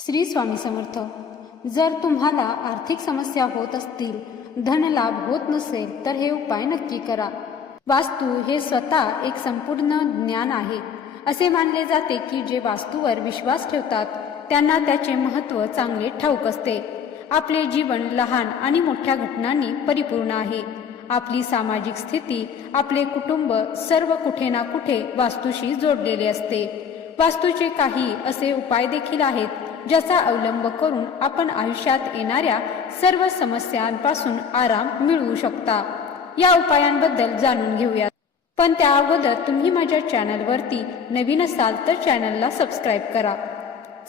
श्री स्वामी समर्थ. जर तुम्हाला आर्थिक समस्या होत असतील धनलाभ होत नसेल तर हे उपाय नक्की करा. वास्तू हे स्वतः एक संपूर्ण ज्ञान आहे. असे मानले जाते की जे वास्तूवर विश्वास ठेवतात त्यांना त्याचे महत्त्व चांगले ठाऊक असते. आपले जीवन लहान आणि मोठ्या घटनांनी परिपूर्ण आहे. आपली सामाजिक स्थिती आपले कुटुंब सर्व कुठे ना कुठे वास्तूशी जोडलेले असते. वास्तूचे काही असे उपाय देखील आहेत ज्याचा अवलंब करून आपण आयुष्यात येणाऱ्या सर्व समस्यांपासून आराम मिळवू शकता. या उपायांबद्दल जाणून घेऊया पण त्या अगोदर तुम्ही माझ्या चॅनलवरती नवीन असाल तर चॅनलला सबस्क्राईब करा.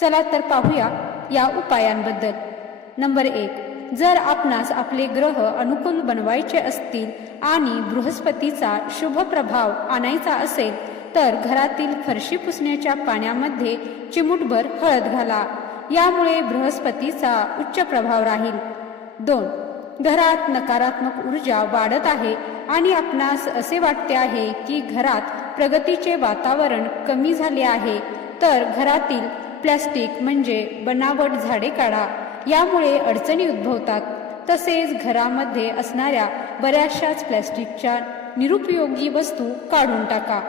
चला तर पाहूया या उपायांबद्दल. नंबर एक जर आपणास आपले ग्रह अनुकूल बनवायचे असतील आणि बृहस्पतीचा शुभ प्रभाव आणायचा असेल तर घरातील फरशी पुसण्याच्या पाण्यामध्ये चिमूटभर हळद घाला. यामुळे बृहस्पतीचा उच्च प्रभाव राहील. दोन घरात नकारात्मक ऊर्जा वाढत आहे आणि आपणास असे वाटते आहे की घरात प्रगतीचे वातावरण कमी झाले आहे तर घरातील प्लॅस्टिक म्हणजे बनावट झाडे काढा. यामुळे अडचणी उद्भवतात. तसेच घरामध्ये असणाऱ्या बऱ्याचशाच प्लॅस्टिकच्या निरुपयोगी वस्तू काढून टाका.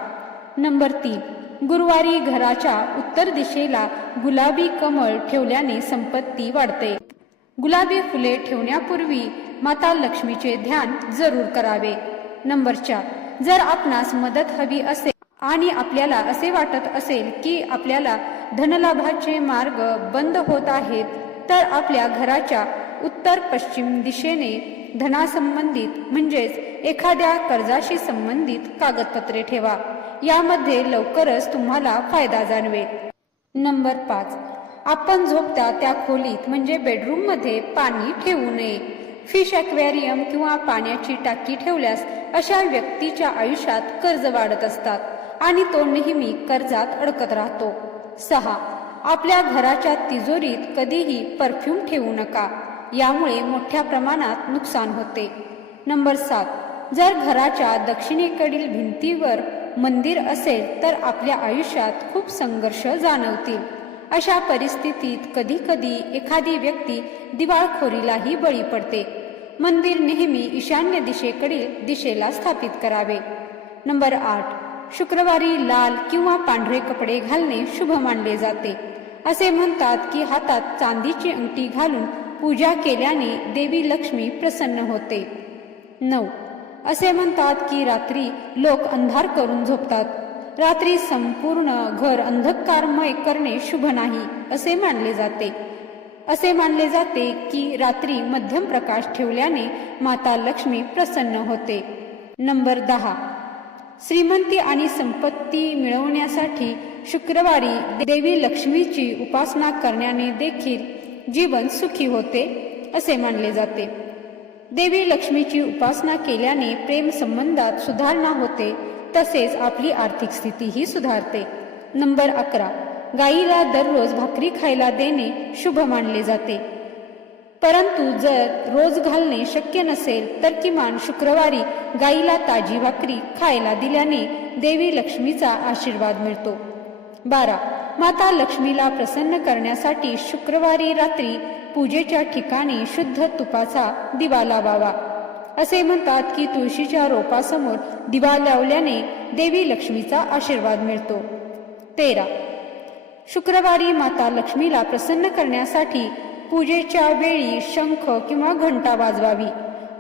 नंबर तीन गुरुवारी घराच्या उत्तर दिशेला गुलाबी कमळ ठेवल्याने संपत्ती वाढते. गुलाबी फुले ठेवण्यापूर्वी माता लक्ष्मीचे ध्यान जरूर करावे. नंबर चार जर आपणास मदत हवी असेल आणि आपल्याला असे वाटत असेल की आपल्याला धनलाभाचे मार्ग बंद होत आहेत तर आपल्या घराच्या उत्तर पश्चिम दिशेने धनासंबंधित म्हणजेच एखाद्या कर्जाशी संबंधित कागदपत्रे ठेवा. यामध्ये लवकरच तुम्हाला फायदा जाणवेल. नंबर पाच. आपण झोपता त्या खोलीत म्हणजे बेडरूममध्ये पाणी ठेवू नये. फिश ॲक्वेरियम किंवा पाण्याची टाकी ठेवल्यास अशा व्यक्तीच्या आयुष्यात कर्ज वाढत असतात आणि तो नेहमी कर्जात अडकत राहतो. सहा. आपल्या घराच्या तिजोरीत कधीही परफ्यूम ठेवू नका. यामुळे मोठ्या प्रमाणात नुकसान होते. नंबर सात. जर घराच्या दक्षिणेकडील भिंतीवर मंदिर असेल तर आपल्या आयुष्यात खूप संघर्ष जाणवतील. अशा परिस्थितीत कधी कधी एखादी व्यक्ती दिवाळखोरीलाही बळी पडते. मंदिर नेहमी ईशान्य दिशेकडील दिशेला स्थापित करावे. नंबर आठ. शुक्रवारी लाल किंवा पांढरे कपडे घालणे शुभ मानले जाते. असे म्हणतात की हातात चांदीची अंगठी घालून पूजा केल्याने देवी लक्ष्मी प्रसन्न होते. नऊ. असे म्हणतात की रात्री लोक अंधार करून झोपतात. रात्री संपूर्ण घर अंधकारमय करणे शुभ नाही असे मानले जाते. असे मानले जाते की रात्री मध्यम प्रकाश ठेवल्याने माता लक्ष्मी प्रसन्न होते. नंबर दहा. श्रीमंती आणि संपत्ती मिळवण्यासाठी शुक्रवारी देवी लक्ष्मीची उपासना करण्याने देखील जीवन सुखी होते असे मानले जाते. देवी लक्ष्मीची उपासना केल्याने प्रेम संबंधात सुधारणा होते तसेच आपली आर्थिक स्थितीही सुधारते. नंबर अकरा. गाईला दररोज भाकरी खायला देणे शुभ मानले जाते. परंतु जर रोज घालणे शक्य नसेल तर किमान शुक्रवारी गाईला ताजी भाकरी खायला दिल्याने देवी लक्ष्मीचा आशीर्वाद मिळतो. बारा. माता लक्ष्मीला प्रसन्न करण्यासाठी शुक्रवारी रात्री पूजेच्या ठिकाणी शुद्ध तुपाचा दिवा लावावा. असे म्हणतात की तुळशीच्या रोपासमोर दिवा लावल्याने देवी लक्ष्मीचा आशीर्वाद मिळतो. तेरा. शुक्रवारी माता लक्ष्मीला प्रसन्न करण्यासाठी पूजेच्या वेळी शंख किंवा घंटा वाजवावी.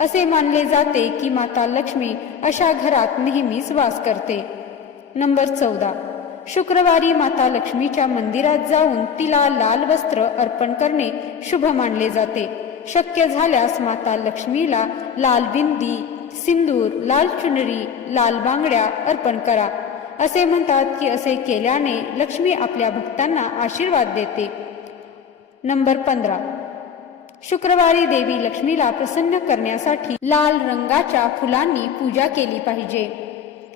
असे मानले जाते की माता लक्ष्मी अशा घरात नेहमीच वास करते. नंबर चौदा. शुक्रवारी माता लक्ष्मीच्या मंदिरात जाऊन तिला लाल वस्त्र अर्पण करणे शुभ मानले जाते. शक्य झाल्यास माता लक्ष्मीला लाल बिंदी सिंदूर लाल चुनरी लाल बांगड्या अर्पण करा. असे म्हणतात की असे केल्याने लक्ष्मी आपल्या भक्तांना आशीर्वाद देते. नंबर पंधरा. शुक्रवारी देवी लक्ष्मीला प्रसन्न करण्यासाठी लाल रंगाच्या फुलांनी पूजा केली पाहिजे.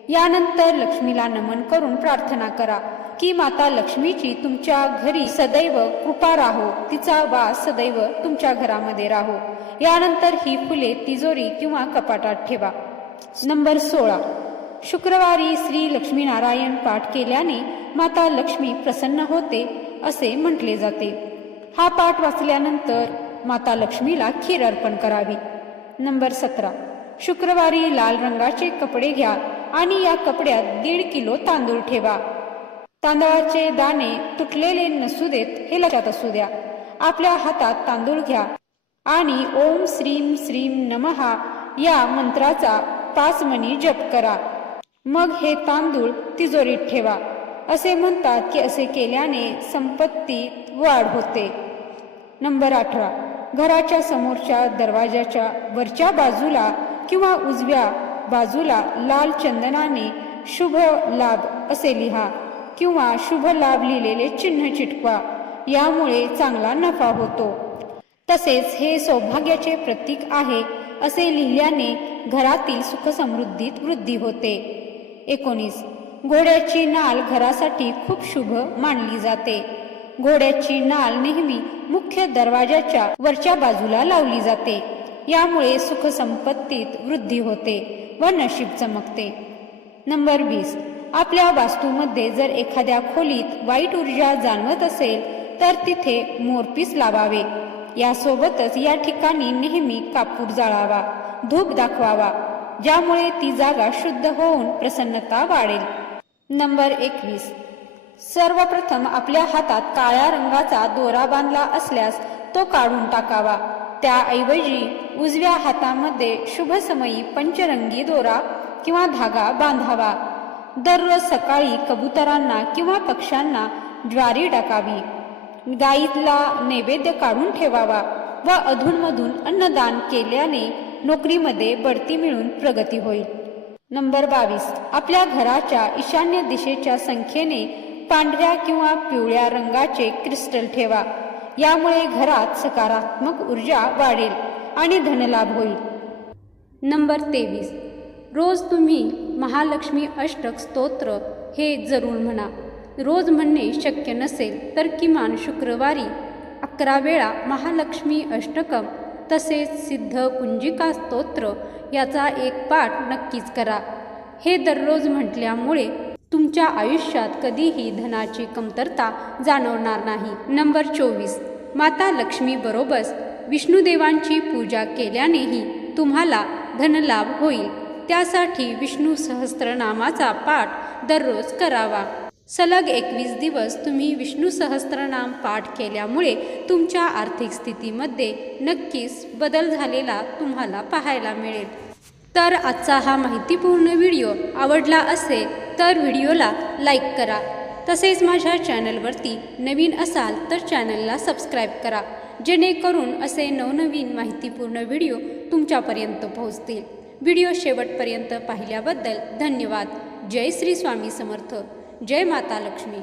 यानंतर लक्ष्मीला नमन करून प्रार्थना करा की माता लक्ष्मीची तुमच्या घरी सदैव कृपा राहो तिचा वास सदैव तुमच्या घरामध्ये राहो. यानंतर ही फुले तिजोरी किंवा कपाटात ठेवा. नंबर सोळा. शुक्रवारी श्री लक्ष्मीनारायण पाठ केल्याने माता लक्ष्मी प्रसन्न होते असे म्हटले जाते. हा पाठ वाचल्यानंतर माता लक्ष्मीला खीर अर्पण करावी. नंबर सतरा. शुक्रवारी लाल रंगाचे कपडे घ्या आणि या कपड्यात दीड किलो तांदूळ ठेवा. तांदळाचे दाणे तुटलेले नसू देत हे लक्षात असू द्या. आपल्या हातात तांदूळ घ्या. आणि ओम श्रीम श्रीम नमहा या मंत्राचा पाच मणी जप करा. मग हे तांदूळ तिजोरीत ठेवा. असे म्हणतात की असे केल्याने संपत्तीत वाढ होते. नंबर अठरा. घराच्या समोरच्या दरवाजाच्या वरच्या बाजूला किंवा उजव्या बाजूला लाल चंदनाने शुभ लाभ असे लिहा किंवा शुभ लाभ लिहिलेले चिन्ह चिटकवा. यामुळे चांगला नफा होतो. तसेच हे सौभाग्याचे प्रतीक आहे असे लिहिल्याने घरातील सुखसमृद्धीत वृद्धी होते. एकोणीस. घोड्याची नाल घरासाठी खूप शुभ मानली जाते. घोड्याची नाल नेहमी मुख्य दरवाजाच्या वरच्या बाजूला लावली जाते. यामुळे सुखसंपत्तीत वृद्धी होते व नशीब चमकते. नंबर वीस. आपल्या वास्तूमध्ये जर एखाद्या खोलीत वाईट ऊर्जा जाणवत असेल तर तिथे मोरपीस लावावे. यासोबतच या ठिकाणी नेहमी कापूर जाळावा धूप दाखवावा ज्यामुळे ती जागा शुद्ध होऊन प्रसन्नता वाढेल. नंबर एकवीस. सर्वप्रथम आपल्या हातात काळ्या रंगाचा दोरा बांधला असल्यास तो काढून टाकावा. त्याऐवजी उजव्या हातामध्ये शुभसमयी पंचरंगी दोरा किंवा धागा बांधावा. दररोज सकाळी कबुतरांना किंवा पक्ष्यांना ज्वारी टाकावी. गाईतला नैवेद्य काढून ठेवावा व अधूनमधून अन्नदान केल्याने नोकरीमध्ये बढती मिळून प्रगती होईल. नंबर बावीस. आपल्या घराच्या ईशान्य दिशेच्या संख्येने पांढऱ्या किंवा पिवळ्या रंगाचे क्रिस्टल ठेवा. यामुळे घरात सकारात्मक ऊर्जा वाढेल आणि धनलाभ होईल. नंबर तेवीस. रोज तुम्ही महालक्ष्मी अष्टक स्तोत्र हे जरूर म्हणा. रोज म्हणणे शक्य नसेल तर किमान शुक्रवारी अकरा वेळा महालक्ष्मी अष्टकम तसेच सिद्ध कुंजिका स्तोत्र याचा एक पाठ नक्कीच करा. हे दररोज म्हटल्यामुळे तुमच्या आयुष्यात कधीही धनाची कमतरता जाणवणार नाही. नंबर चोवीस. माता लक्ष्मीबरोबर विष्णुदेवांची पूजा केल्यानेही तुम्हाला धनलाभ होईल. त्यासाठी विष्णू सहस्त्रनामाचा पाठ दररोज करावा. सलग एकवीस दिवस तुम्ही विष्णू सहस्त्रनाम पाठ केल्यामुळे तुमच्या आर्थिक स्थितीमध्ये नक्कीच बदल झालेला तुम्हाला पाहायला मिळेल. तर आजचा हा माहितीपूर्ण व्हिडिओ आवडला असेल तर व्हिडिओला लाईक करा. तसेच माझ्या चॅनलवरती नवीन असाल तर चॅनलला सबस्क्राईब करा. जेणेकरून असे नवनवीन माहितीपूर्ण व्हिडिओ तुमच्यापर्यंत पोहोचतील. व्हिडिओ शेवटपर्यंत पाहिल्याबद्दल धन्यवाद. जय श्री स्वामी समर्थ. जय माता लक्ष्मी.